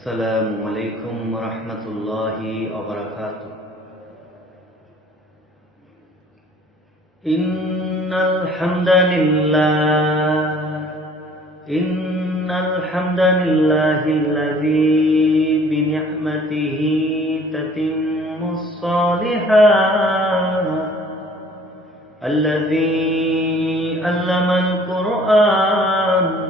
السلام عليكم ورحمة الله وبركاته. إن الحمد لله إن الحمد لله الذي بنعمته تتم الصالحات الذي علم القرآن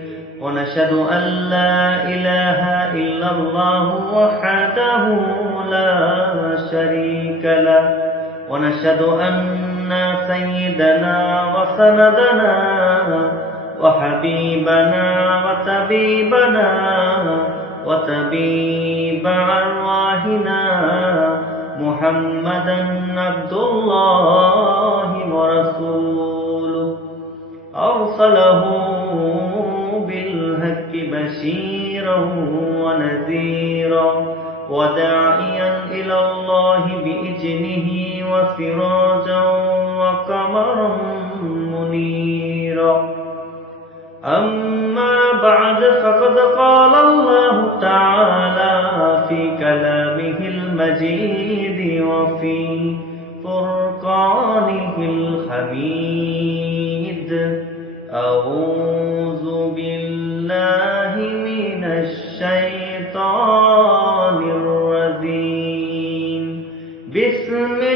ونشهد أن لا إله إلا الله وحده لا شريك له. ونشهد أن سيدنا وسندنا وحبيبنا وطبيبنا وطبيب أرواحنا محمدا عبد الله ورسوله. أرسله بالهك بشيرا ونذيرا وداعيا إلى الله بإذنه وسراجا وقمرا منيرا. أما بعد فقد قال الله تعالى في كلامه المجيد وفي فرقانه الحميد. أعوذ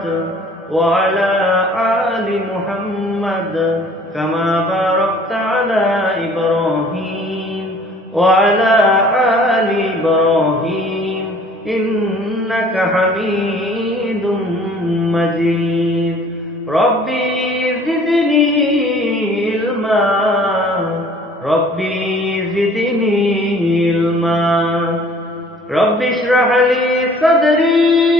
محمد وعلى آل محمد كما باركت على إبراهيم وعلى آل إبراهيم إنك حميد مجيد. ربي زدني علما. ربي زدني علما. رب اشرح لي صدري.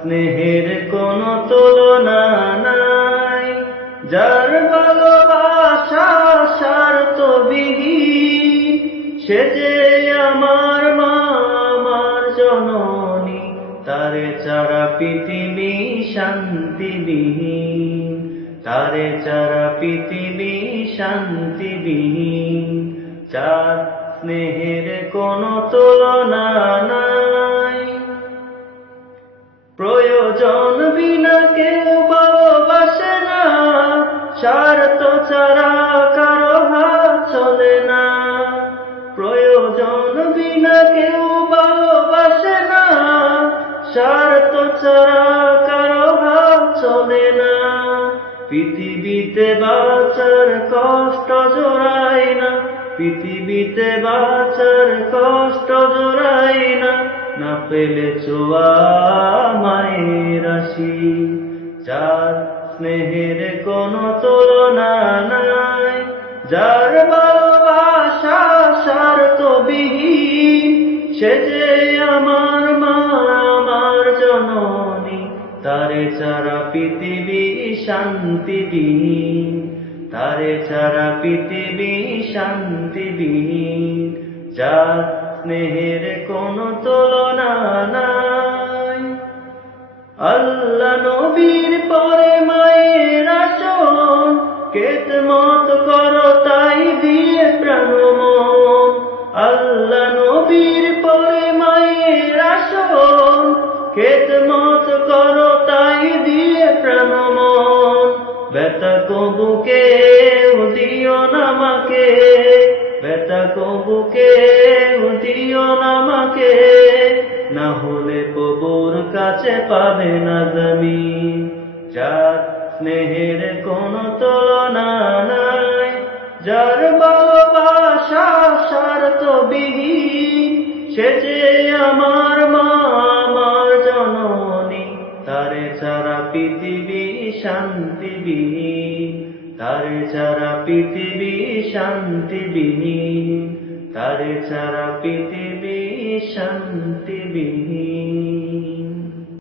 স্নেহের কোন তুলনা নাই। যার ভালোবাসা স্বার্থ বিহীন সে যে আমার মা, আমার জননী, তারে চারা পৃথিবী শান্তিবিহীন, তারে চারা পৃথিবী শান্তিবিহীন। যার স্নেহের কোন তুলনা নাই। স্বার্থ ছাড়া কারও হাত চলে না। প্রয়োজন বিনা কেউ ভালোবাসে না। স্বার্থ ছাড়া কারও হাত চলে না। পৃথিবীতে বাঁচার কষ্ট জোড়ায় না। পৃথিবীতে বাঁচার কষ্ট জোড়ায় না। না পেলে চোয়া মায়ের আসি যার স্নেহের কোন তুলনা নাই। যার ভালোবাসা স্বার্থবিহীন, সে যে আমার মা, আমার জননী, তারে ছাড়া পৃথিবী শান্তিবিহীন, তারে ছাড়া পৃথিবী শান্তিবিহীন। যার স্নেহের কোনো তুলনা নাই। আল্লাহ নবীর পরে মায়ের আসন। কেত মত করো, তাই দিয়ে প্রাণমন। আল্লাহ নবীর পরে মায়ের আসন। কেত মত করো, তাই দিয়ে প্রাণমন। বেতা কবুকে দিও নামাকে বেতা কবুকে দিও নামাকে না হলে কবুর কাছে পাবে না জমিন। যার স্নেহের কোন তুলনা নাই, যার ভালোবাসা স্বার্থ বিহীন, সে যে আমার মা, আমার জননী। তারে ছাড়া পৃথিবী শান্তিবিহীন, তারে ছাড়া পৃথিবী শান্তিবিহীন, তারে ছাড়া পৃথিবী শান্তি বিহীন।